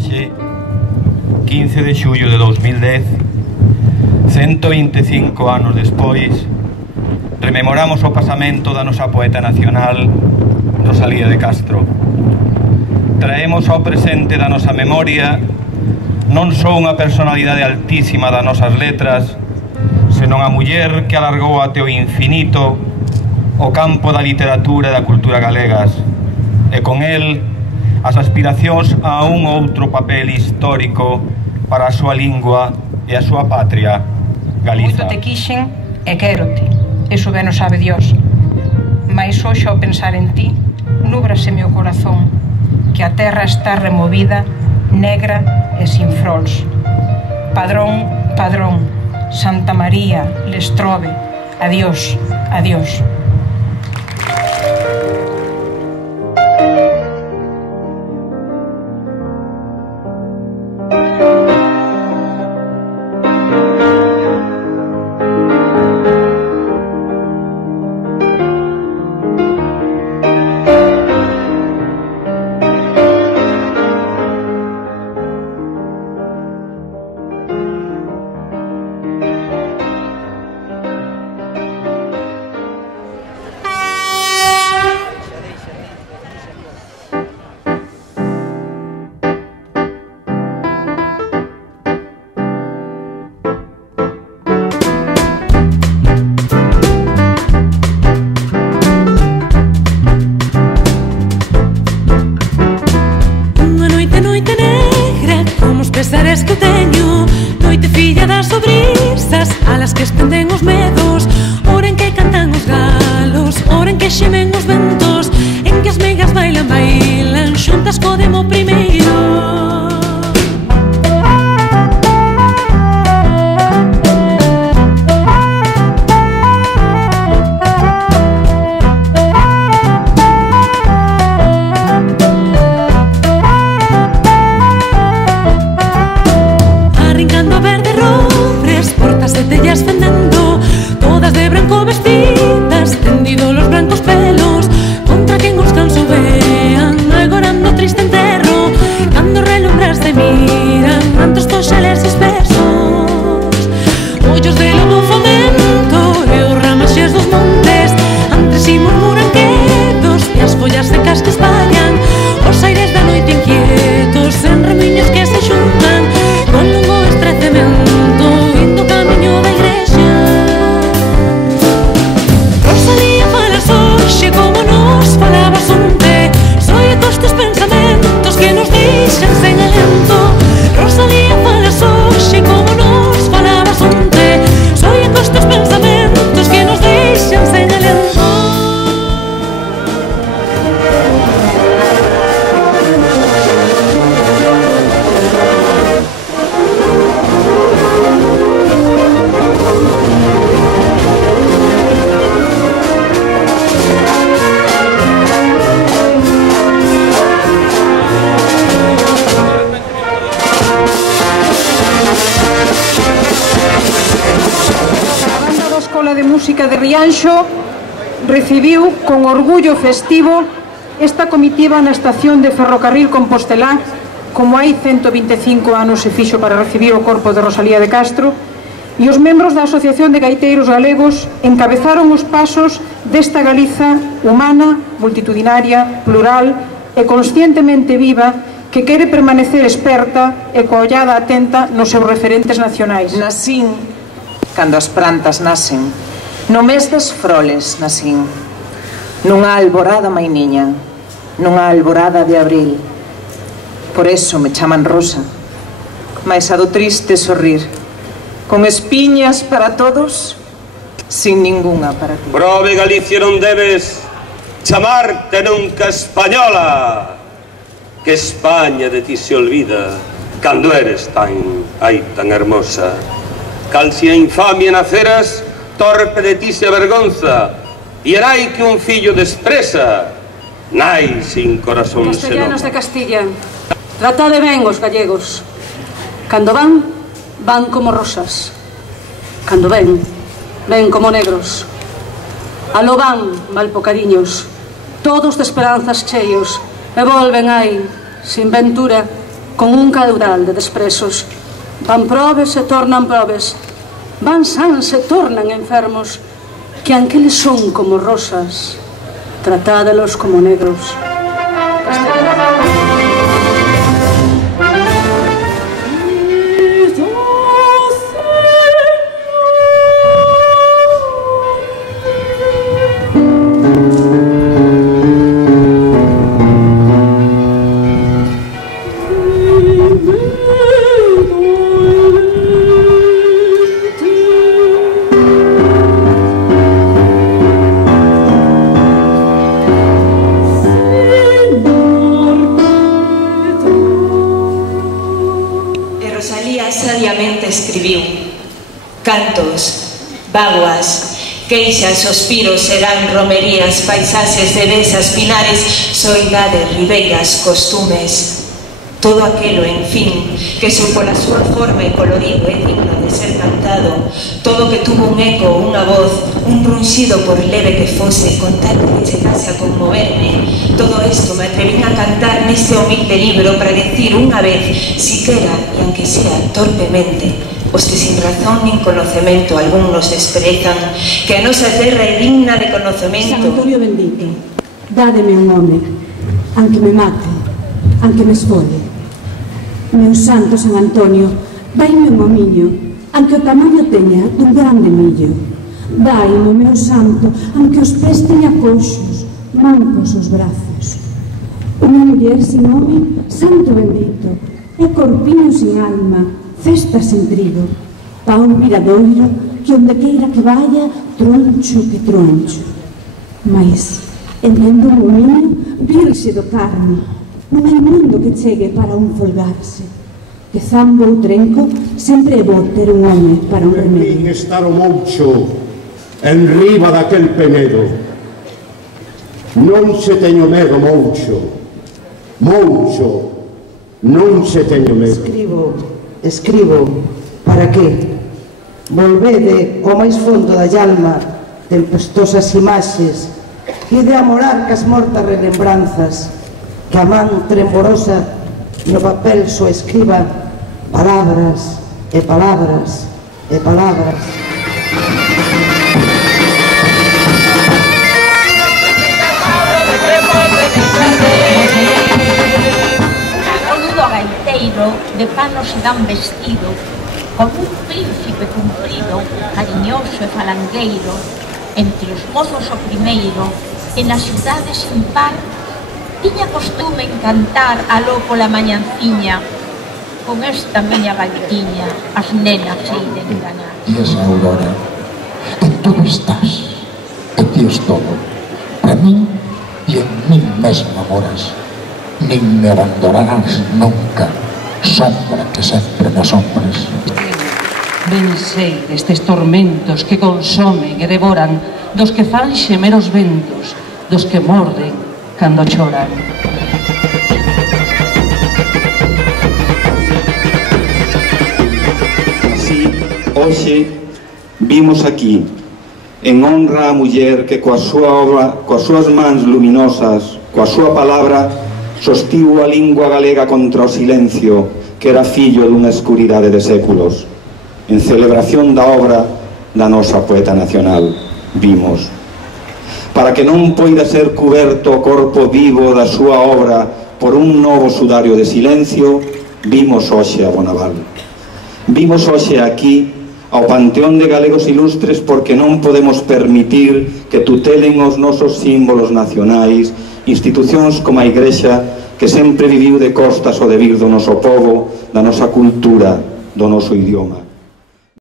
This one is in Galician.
Hoxe, 15 de xullo de 2010, 125 anos despois, rememoramos o pasamento da nosa poeta nacional, Rosalía de Castro. Traemos ao presente da nosa memoria non só unha personalidade altísima das nosas letras, senón a muller que alargou até o infinito o campo da literatura e da cultura galegas, e con el as aspiracións a un outro papel histórico para a súa lingua e a súa patria, Galiza. Moito te quixen e quérote, eso ben o sabe Dios, mais hoxe ao pensar en ti núbraseme o corazón, que a terra está removida, negra e sin frols. Padrón, padrón, Santa María, Lestrobe, adiós, adiós. Pesares que teño, noite filla das sobrisas, alas que estenden os medos, hora en que cantan os galos, hora en que xemen os ventos, en que as megas bailan, bailan xuntas co demo primeiro. Tellas fendendo, todas de branco vestidas, tendido los blancos pelos, contra quen os canso vean, agorando triste enterro, cando relumbras te miran, antos toxales espesos, ollos de lobo fomento, e os ramaxes dos montes, antes si murmuran quedos, e as follas secas que espallan, os aires da noite inquietos, en remiños que se xuntan, con longo estrecemento, indo camiño da igrexa. Rosalía, falas hoxe como nos falabas onte, soe cos teus pensamentos que nos deixan sen alento. Rosalía, falas hoxe como nos falabas onte, soe cos teus pensamentos que nos deixan sen alento. De Música de Rianxo recibiu con orgullo festivo esta comitiva na estación de ferrocarril Compostelá, como hai 125 anos se fixo para recibir o corpo de Rosalía de Castro, e os membros da Asociación de Gaiteiros Galegos encabezaron os pasos desta Galiza humana, multitudinaria, plural e conscientemente viva, que quere permanecer experta e coa ollada atenta nos seus referentes nacionais. Nacín cando as plantas nacen, no mes das froles nacín, nunha alborada mainiña, nunha alborada de abril. Por eso me chaman Rosa, mais a do triste sorrir, con espiñas para todos, sin ningunha para ti. Prove, Galicia, non debes chamarte nunca española, que España de ti se olvida cando eres tan hermosa. Cal si a infamia naceras, torpe de ti se avergonza, e erai que un fillo despresa, nai sin corazón se nota. Castellanos de Castilla, tratade ben os gallegos. Cando van, van como rosas. Cando ven, ven como negros. Aló van, malpocariños, todos de esperanzas cheios, e volven aí, sin ventura, con un caudal de desprezos. Van probes e tornan probes, van sans e tornan enfermos, que anqueles son como rosas, tratádelos como negros. Escribiu cantos, vaguas, queixas, suspiros, serán romerías, paisaxes de besas, pinares, soidades, ribeiras, costumes, todo aquelo, en fin, que supo la súa forma e colorido é digno de ser cantado, todo que tuvo un eco, unha voz, un brunxido por leve que fose, con tal que chegase a conmoverme, todo isto me atrevín a cantar neste humilde libro para decir unha vez, siquera, e aunque sea torpemente, os que sin razón nin conocemento algún nos desprezan, que a nosa terra é digna de conocemento. San Antonio bendito, dádeme un home, aunque me mate, aunque me esfole. Meu santo San Antonio, daime un homiño, aunque o tamaño teña dun grande millo. Daime, meu santo, aunque os pés teña coxos, mancos os brazos. Unha muller sin home, santo bendito, e corpiño sin alma, festa sen trigo, pa un viradoiro que onde queira que vaya, troncho que troncho. Mais, entendo un homiño, virse do carne, non hai mundo que chegue para un folgarse. Que zambo ou trenco, sempre é bo ter un home para un remedio. Estar o moucho en riba daquel penedo. Non se teño medo, moucho. Moucho, non se teño medo. Escribo, para que? Volvede ao máis fondo da alma tempestosas imaxes e de amorar cas mortas relembranzas, que a man tremborosa no papel só escriba palabras e palabras e palabras. Agudo gaiteiro de pano se dan vestido, con un príncipe cumprido, cariñoso e falangueiro, entre os mozos o primeiro, e na cidade sin par, tiña costume en cantar aló pola mañanciña, con esta miña gaitiña, as nenas se iden enganar. E esa aurora, en todo estás, en ti es todo, para mí e en mí mesma moras, nin me abandonarás nunca, sombra que sempre me asombres. Ben sei destes tormentos que consomen e devoran, dos que fan xemer os ventos, dos que morden cando choran. Así, hoxe, vimos aquí, en honra á muller que coa súa obra, coas súas mans luminosas, coa súa palabra, sostivo a lingua galega contra o silencio que era fillo dunha escuridade de séculos. En celebración da obra da nosa poeta nacional, vimos. Para que non poida ser cuberto o corpo vivo da súa obra por un novo sudario de silencio, vimos hoxe a Bonaval. Vimos hoxe aquí ao Panteón de Galegos Ilustres porque non podemos permitir que tutelen os nosos símbolos nacionais, institucións como a Igrexa que sempre viviu de costas o debir do noso povo, da nosa cultura, do noso idioma.